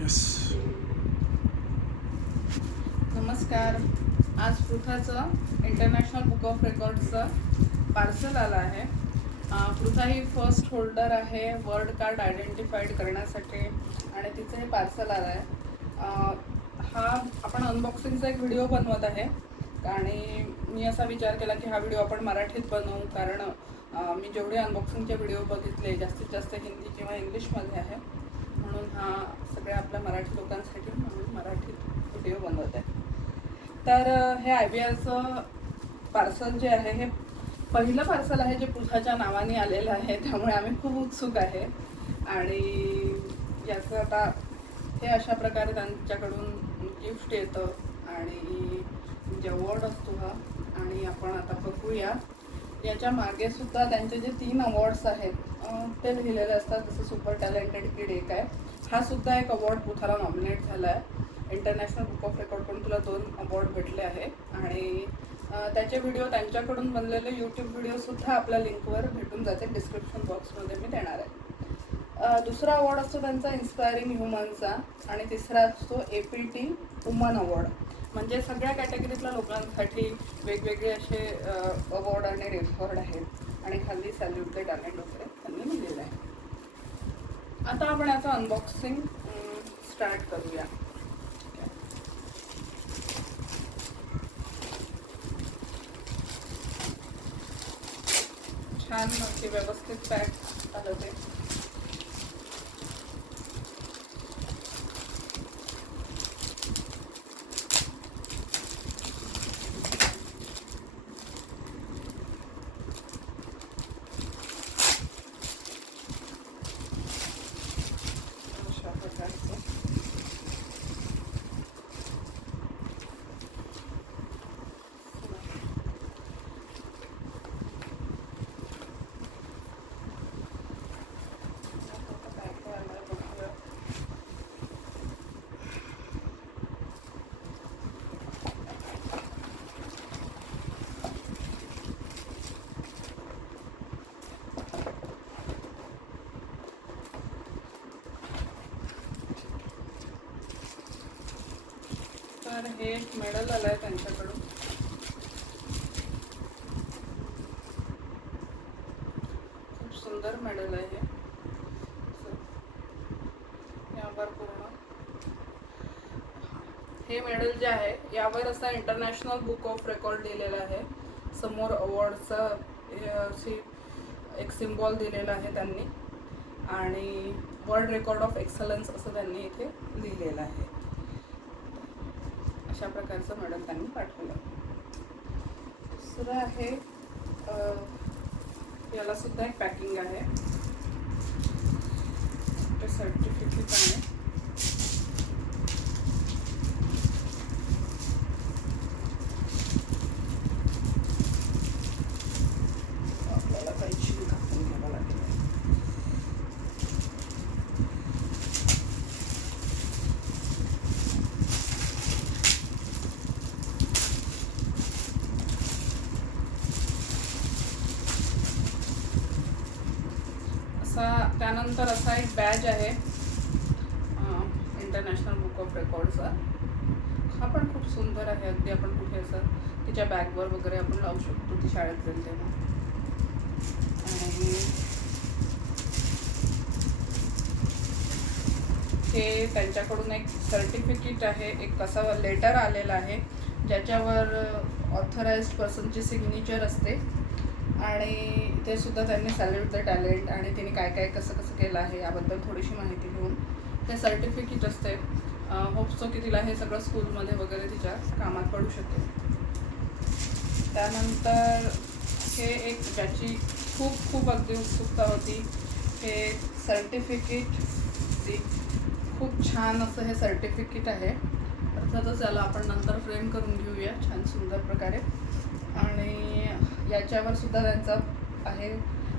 Yes. नमस्कार. आज पृथाचं international book of रेकॉर्ड्सचं parcel आलं आहे. पृथा ही फर्स्ट होल्डर आहे वर्ल्ड कार्ड आयडेंटिफाईड करण्यासाठी आणि तिचं हे पार्सल आलं आहे. हा आपण अनबॉक्सिंगचा एक व्हिडिओ बनवत आहे आणि मी असा विचार केला की हा व्हिडिओ आपण मराठीत बनवू, कारण मी जेवढे अनबॉक्सिंगचे व्हिडिओ बघितले जास्तीत जास्त हिंदी किंवा इंग्लिशमध्ये आहे, म्हणून हा सगळ्या आपल्या मराठी लोकांसाठी म्हणून मराठीत व्हिडिओ बनवत आहे. तर हे IBRचं पार्सल जे आहे हे पहिलं पार्सल आहे जे पृथाच्या नावाने आलेलं आहे, त्यामुळे आम्ही खूप उत्सुक आहे. आणि याचं आता हे अशा प्रकारे त्यांच्याकडून गिफ्ट येतं आणि जे अवॉर्ड असतो हा. आणि आपण आता बघूया याच्या मागे सुद्धा त्यांचे जे 3 अवॉर्ड्स आहेत ते लिहिलेले असतात. जसं सुपर टॅलेंटेड किड एक आहे, हा सुद्धा एक अवॉर्ड पृथाला नॉमिनेट झाला आहे. इंटरनॅशनल बुक ऑफ रेकॉर्ड पण तुला 2 अवॉर्ड भेटले आहे आणि त्याचे व्हिडिओ त्यांच्याकडून बनलेले यूट्यूब व्हिडिओसुद्धा आपल्या लिंकवर भेटून जाते, डिस्क्रिप्शन बॉक्समध्ये मी देणार आहे. दुसरा अवॉर्ड असतो त्यांचा इन्स्पायरिंग ह्युमनचा आणि तिसरा असतो APT वुमन अवॉर्ड. म्हणजे सगळ्या कॅटेगरीतल्या लोकांसाठी वेगवेगळे असे अवॉर्ड आणि रेकॉर्ड आहेत आणि खाली सॅल्यूट द टॅलेंट वगैरे त्यांनी लिहिलेलं आहे. आता आपण याचं अनबॉक्सिंग स्टार्ट करूया. छान नक्की व्यवस्थित पॅक आलं ते. अशा प्रकारचं तर हे एक मेडल आलं आहे त्यांच्याकडून. खूप सुंदर मेडल आहे हे. यावर पूर्ण हे मेडल जे आहे यावर असा इंटरनॅशनल बुक ऑफ रेकॉर्ड लिहिलेला आहे. समोर अवॉर्डचा एक सिम्बॉल दिलेला आहे त्यांनी आणि वर्ल्ड रेकॉर्ड ऑफ एक्सलन्स असं त्यांनी इथे लिहिलेलं आहे. अशा प्रकारचं मेडल त्यांनी पाठवलं. दुसरं आहे याला सुद्धा एक पॅकिंग आहे, ते सर्टिफिकेट आहे. आपल्याला कैची कापून घ्यावं लागेल. त्यानंतर असा एक बॅज आहे इंटरनॅशनल बुक ऑफ रेकॉर्डचा. हा पण खूप सुंदर आहे. अगदी आपण कुठे असं तिच्या बॅगवर वगैरे आपण लावू शकतो, ती शाळेत जाईल तेव्हा. आणि हे त्यांच्याकडून एक सर्टिफिकेट आहे, एक असं लेटर आलेलं आहे ज्याच्यावर ऑथराइज्ड पर्सनची सिग्नेचर असते आणि ते सुद्धा त्यांनी सॅल्यूट द टॅलेंट आणि तिने काय काय कसं कसं केलं आहे याबद्दल थोडीशी माहिती घेऊन ते सर्टिफिकेट असते. होप्सो की तिला हे सगळं स्कूलमध्ये वगैरे तिच्या कामात पडू शकेल. त्यानंतर हे एक ज्याची खूप खूप अगदी उत्सुकता होती, हे सर्टिफिकेट खूप छान असं हे सर्टिफिकेट आहे. अर्थातच याला आपण नंतर फ्रेम करून घेऊया छान सुंदर प्रकारे. आणि याच्यावर सुद्धा त्यांचं आहे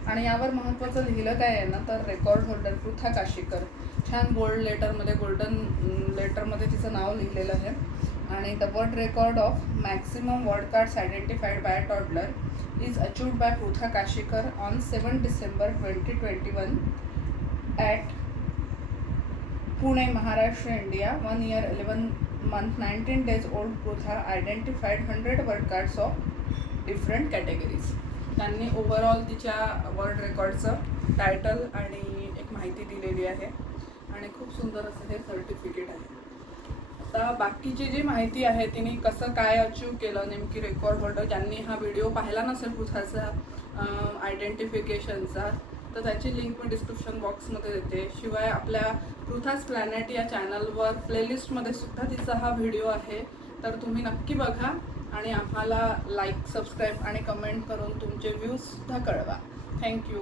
आणि यावर महत्त्वाचं लिहिलं काय आहे ना, तर रेकॉर्ड होल्डर पृथा काशीकर. छान गोल्ड लेटरमध्ये, गोल्डन लेटरमध्ये तिचं नाव लिहिलेलं आहे. आणि the world record of maximum world cards identified by toddler is achieved by Prutha Kashikar on 7 December 2021 at Pune, Maharashtra, India. 1 year, 11 month, 19 days old Prutha identified 100 world cards of different categories. त्यांनी overall तिच्या world रेकॉर्डचं title आणि एक माहिती दिलेली आहे आणि खूप सुंदर असं हे सर्टिफिकेट आहे. आता बाकीची जी माहिती आहे तिने कसं काय अचीव केलं नेमकी रेकॉर्ड होल्डर, ज्यांनी हा व्हिडिओ पाहिला नसेल पृथाचा आयडेंटिफिकेशनचा, तर त्याची लिंक मी डिस्क्रिप्शन बॉक्समध्ये देते. शिवाय आपल्या पृथास प्लॅनेट या चॅनलवर प्लेलिस्टमध्ये सुद्धा तिचा हा व्हिडिओ आहे, तर तुम्ही नक्की बघा आणि आम्हाला लाईक, सबस्क्राईब आणि कमेंट करून तुमचे व्ह्यूजसुद्धा कळवा. थँक्यू.